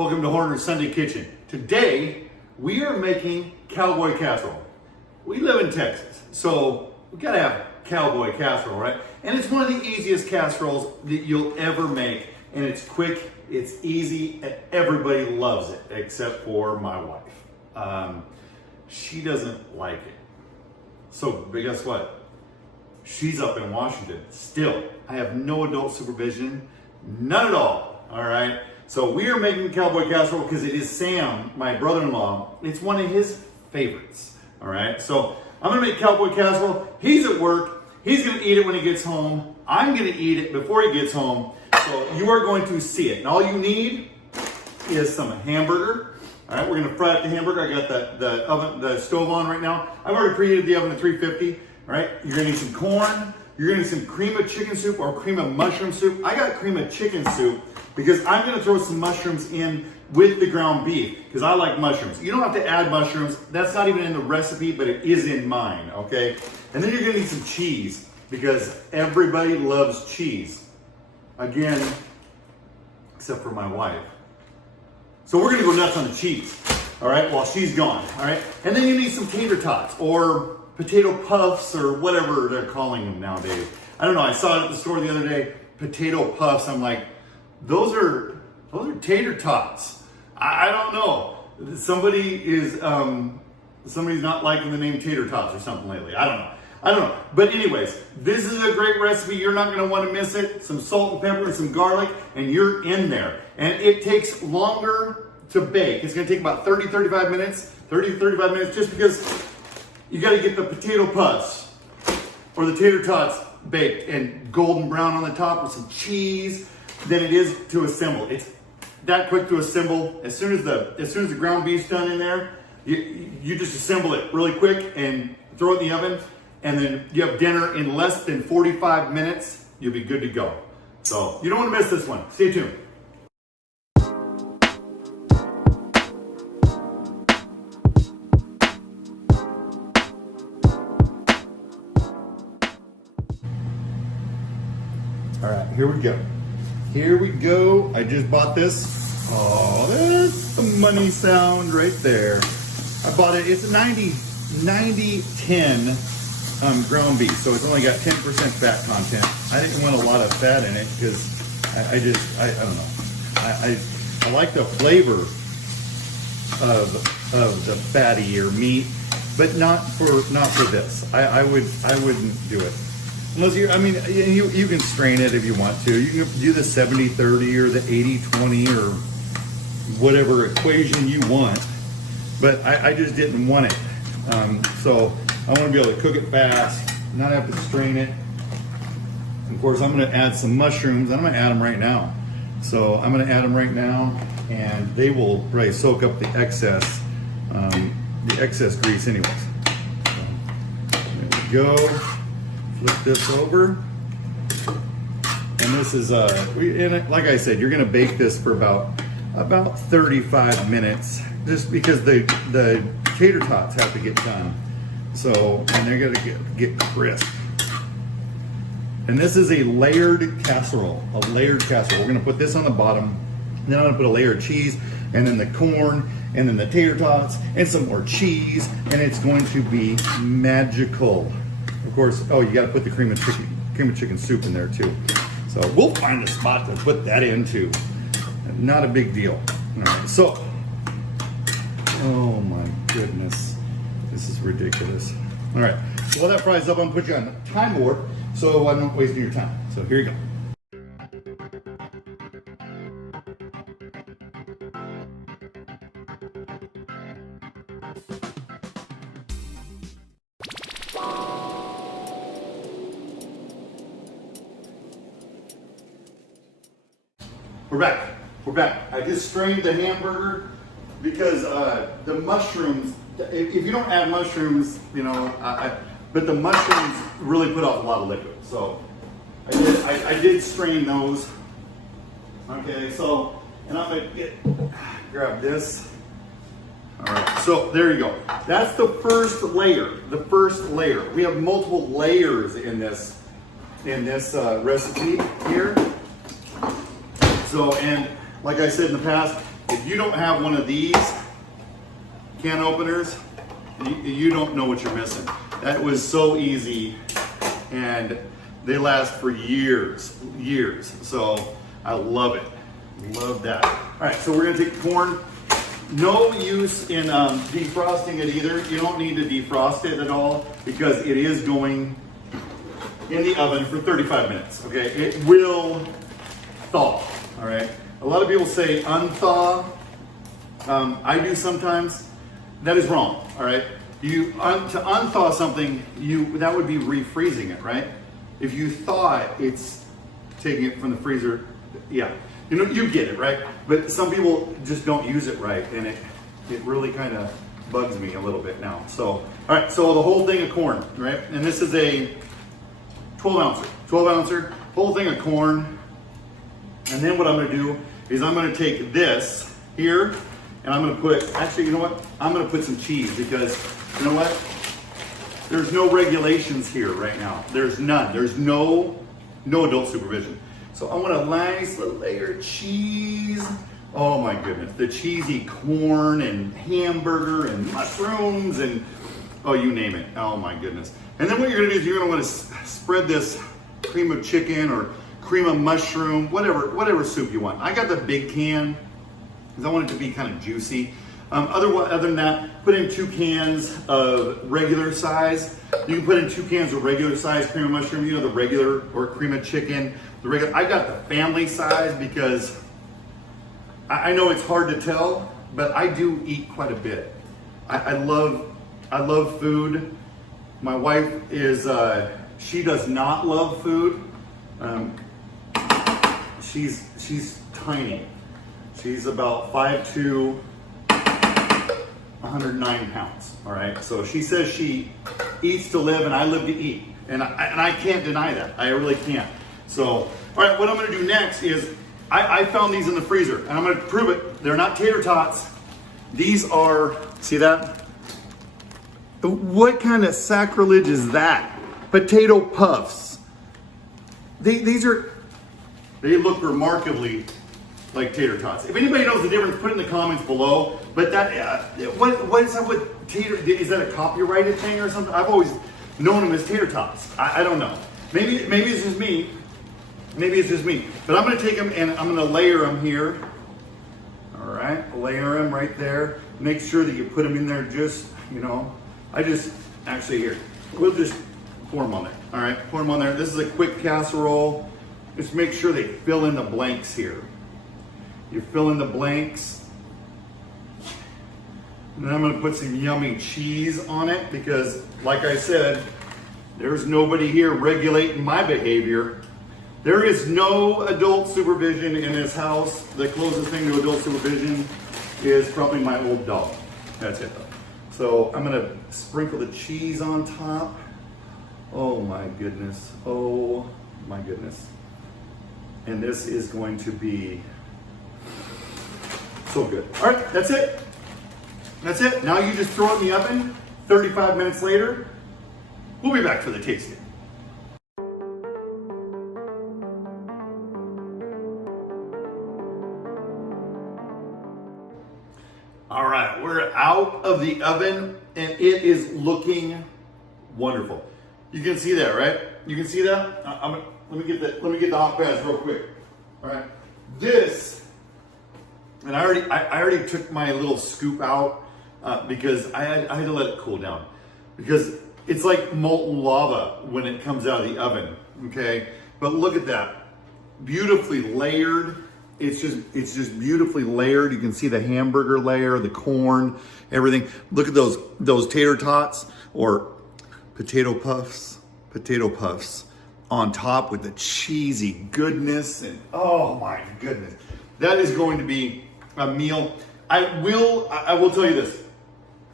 Welcome to Horner's Sunday Kitchen. Today, we are making Cowboy casserole. We live in Texas, so we gotta have Cowboy casserole, right? And it's one of the easiest casseroles that you'll ever make, and it's quick, it's easy, and everybody loves it, except for my wife. She doesn't like it. So, but guess what? She's up in Washington still. I have no adult supervision, none at all, all right? So we are making Cowboy casserole because it is Sam, my brother-in-law. It's one of his favorites, all right? So I'm gonna make Cowboy casserole. He's at work. He's gonna eat it when he gets home. I'm gonna eat it before he gets home. So you are going to see it. And all you need is some hamburger. All right, we're gonna fry up the hamburger. I got the stove on right now. I've already preheated the oven to 350. All right, you're gonna need some corn. You're gonna need some cream of chicken soup or cream of mushroom soup. I got cream of chicken soup because I'm gonna throw some mushrooms in with the ground beef because I like mushrooms. You don't have to add mushrooms. That's not even in the recipe, but it is in mine, okay? And then you're gonna need some cheese because everybody loves cheese. Again, except for my wife. So we're gonna go nuts on the cheese, all right, while she's gone, all right? And then you need some tater tots or potato puffs or whatever they're calling them nowadays. I don't know, I saw it at the store the other day, potato puffs. I'm like, those are tater tots. I don't know. Somebody's not liking the name tater tots or something lately. I don't know. But anyways, this is a great recipe. You're not gonna wanna miss it. Some salt and pepper and some garlic, and you're in there. And it takes longer to bake. It's gonna take about 35 minutes just because you gotta get the potato puffs or the tater tots baked and golden brown on the top with some cheese than it is to assemble. It's that quick to assemble. As soon as the ground beef's done in there, you just assemble it really quick and throw it in the oven, and then you have dinner in less than 45 minutes. You'll be good to go. So you don't want to miss this one. Stay tuned. All right, here we go. Here we go. I just bought this. Oh, that's the money sound right there. I bought it. It's a 90-10 ground beef, so it's only got 10% fat content. I didn't want a lot of fat in it because I don't know. I like the flavor of the fattier meat, but not for this. I wouldn't do it. Unless you can strain it if you want to. You can do the 70-30 or the 80-20 or whatever equation you want, but I just didn't want it. So I want to be able to cook it fast, not have to strain it. Of course, I'm going to add some mushrooms. I'm going to add them right now. So I'm going to add them right now, and they will probably soak up the excess grease anyways. So, there we go. Flip this over, and this is like I said, you're gonna bake this for about 35 minutes, just because the tater tots have to get done. So, and they're gonna get crisp. And this is a layered casserole. We're gonna put this on the bottom, then I'm gonna put a layer of cheese, and then the corn, and then the tater tots, and some more cheese, and it's going to be magical. Of course, oh, you got to put the cream of chicken soup in there too. So we'll find a spot to put that into. Not a big deal. All right, so, oh my goodness, this is ridiculous. All right, so while that fries up, I'm gonna put you on time warp so I'm not wasting your time. So here you go. We're back. I just strained the hamburger because the mushrooms, if you don't add mushrooms, but the mushrooms really put off a lot of liquid. So I did strain those. Okay, so, and I'm gonna grab this. All right, so there you go. That's the first layer, We have multiple layers in this recipe here. So, and like I said in the past, If you don't have one of these can openers, you don't know what you're missing. That was so easy, and they last for years. So I love it. Love that. All right, so we're gonna take corn. No use in defrosting it either. You don't need to defrost it at all because it is going in the oven for 35 minutes, okay? It will thaw, all right? A lot of people say unthaw. I do sometimes. That is wrong, all right? To unthaw something, that would be refreezing it, right? If you thaw it, it's taking it from the freezer. Yeah, you get it, right? But some people just don't use it right, and it really kind of bugs me a little bit now. So, all right, so the whole thing of corn, right? And this is a 12 ouncer, whole thing of corn. And then what I'm gonna do is I'm gonna take this here, and I'm gonna put, actually, you know what? I'm gonna put some cheese because, you know what? There's no regulations here right now. There's none. There's no adult supervision. So I want a nice little layer of cheese. Oh my goodness. The cheesy corn and hamburger and mushrooms and, oh, you name it. Oh my goodness. And then what you're gonna do is you're gonna wanna spread this cream of chicken or cream of mushroom, whatever soup you want. I got the big can because I want it to be kind of juicy. Other than that, put in 2 cans of regular size. You can put in 2 cans of regular size cream of mushroom, the regular, or cream of chicken. I got the family size because I know it's hard to tell, but I do eat quite a bit. I love food. My wife is, she does not love food. She's tiny. She's about 5'2", 109 pounds, all right? So she says she eats to live and I live to eat. And I can't deny that, I really can't. So, all right, what I'm gonna do next is, I found these in the freezer and I'm gonna prove it. They're not tater tots. These are, see that? What kind of sacrilege is that? Potato puffs. They look remarkably like tater tots. If anybody knows the difference, put it in the comments below. But that, what is up with tater? Is that a copyrighted thing or something? I've always known them as tater tots. I don't know. Maybe it's just me. Maybe it's just me. But I'm gonna take them and I'm gonna layer them here. All right, layer them right there. Make sure that you put them in there just, here. We'll just pour them on there. All right, pour them on there. This is a quick casserole. Just make sure they fill in the blanks here. You fill in the blanks. And then I'm gonna put some yummy cheese on it because, like I said, there's nobody here regulating my behavior. There is no adult supervision in this house. The closest thing to adult supervision is probably my old dog. That's it though. So I'm gonna sprinkle the cheese on top. Oh my goodness. Oh my goodness. And this is going to be so good. All right, that's it. That's it. Now you just throw it in the oven. 35 minutes later, we'll be back for the tasting. All right, we're out of the oven and it is looking wonderful. You can see that, right? You can see that? Let me get the hot pads real quick. All right, this, and I already took my little scoop out because I had to let it cool down because it's like molten lava when it comes out of the oven. Okay, but look at that, beautifully layered. It's just beautifully layered. You can see the hamburger layer, the corn, everything. Look at those tater tots or potato puffs on top with the cheesy goodness. And oh my goodness, that is going to be a meal. I will tell you this.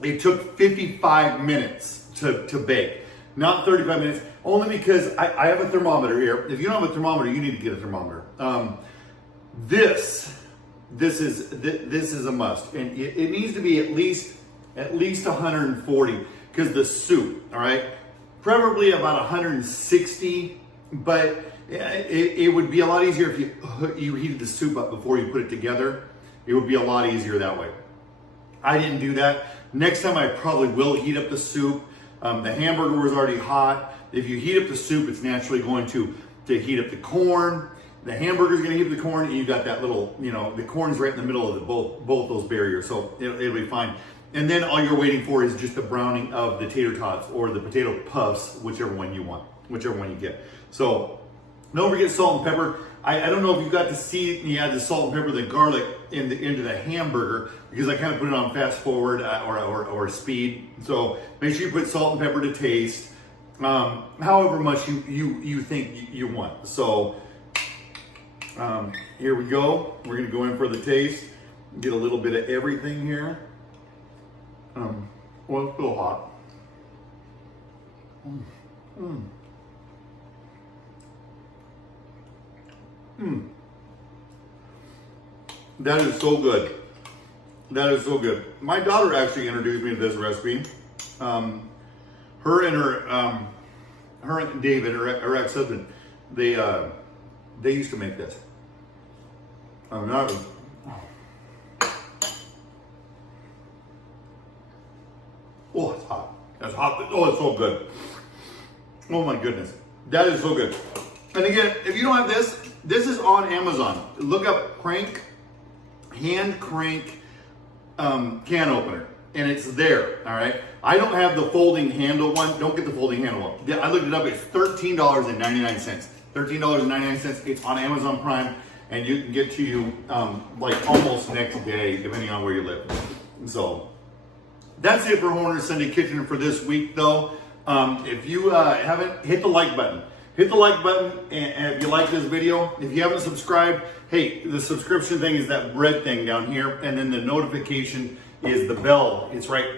It took 55 minutes to bake, not 35 minutes, only because I have a thermometer here. If you don't have a thermometer, you need to get a thermometer. This is a must, and it needs to be at least 140 because the soup, all right, preferably about 160, but it would be a lot easier if you heated the soup up before you put it together. It would be a lot easier that way. I didn't do that. Next time I probably will heat up the soup. The hamburger was already hot. If you heat up the soup, it's naturally going to heat up the corn. The hamburger's gonna heat up the corn, and you got that little, the corn's right in the middle of both those barriers, so it'll be fine. And then all you're waiting for is just the browning of the tater tots or the potato puffs, whichever one you want, whichever one you get. So don't forget salt and pepper. I don't know if you got to see me add the salt and pepper, the garlic into the hamburger, because I kind of put it on fast forward or speed. So make sure you put salt and pepper to taste, however much you think you want. So here we go. We're gonna go in for the taste. Get a little bit of everything here. Well, it's still hot. That is so good. That is so good. My daughter actually introduced me to this recipe. Her and David, her ex-husband, they used to make this. Oh, it's hot. That's hot. Oh, it's so good. Oh my goodness. That is so good. And again, if you don't have this, this is on Amazon. Look up hand crank can opener, and it's there, all right? I don't have the folding handle one. Don't get the folding handle one. I looked it up. It's $13.99. $13.99. It's on Amazon Prime, and you can get to you like almost next day, depending on where you live. So that's it for Horner's Sunday Kitchen for this week, though. If you haven't, hit the like button. Hit the like button, and if you like this video. If you haven't subscribed, hey, the subscription thing is that red thing down here, and then the notification is the bell. It's right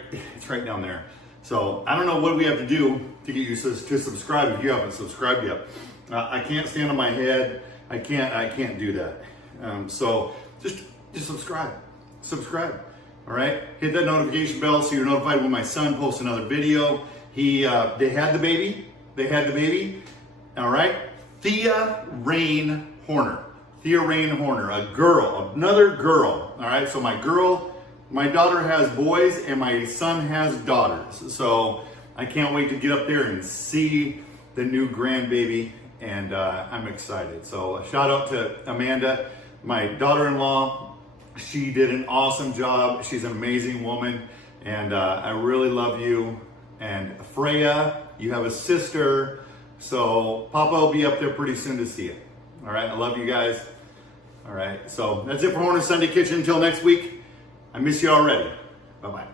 down there. So I don't know what we have to do to get you to subscribe if you haven't subscribed yet. I can't stand on my head. I can't do that. So just subscribe. Subscribe. All right. Hit that notification bell so you're notified when my son posts another video. They had the baby. All right. Thea Rain Horner, a girl, another girl. All right. So my daughter has boys and my son has daughters. So I can't wait to get up there and see the new grandbaby, and I'm excited. So a shout out to Amanda, my daughter-in-law. She did an awesome job. She's an amazing woman, and I really love you. And Freya, you have a sister. So Papa will be up there pretty soon to see you. All right, I love you guys. All right, so that's it for Horner's Sunday Kitchen. Until next week, I miss you already. Bye-bye.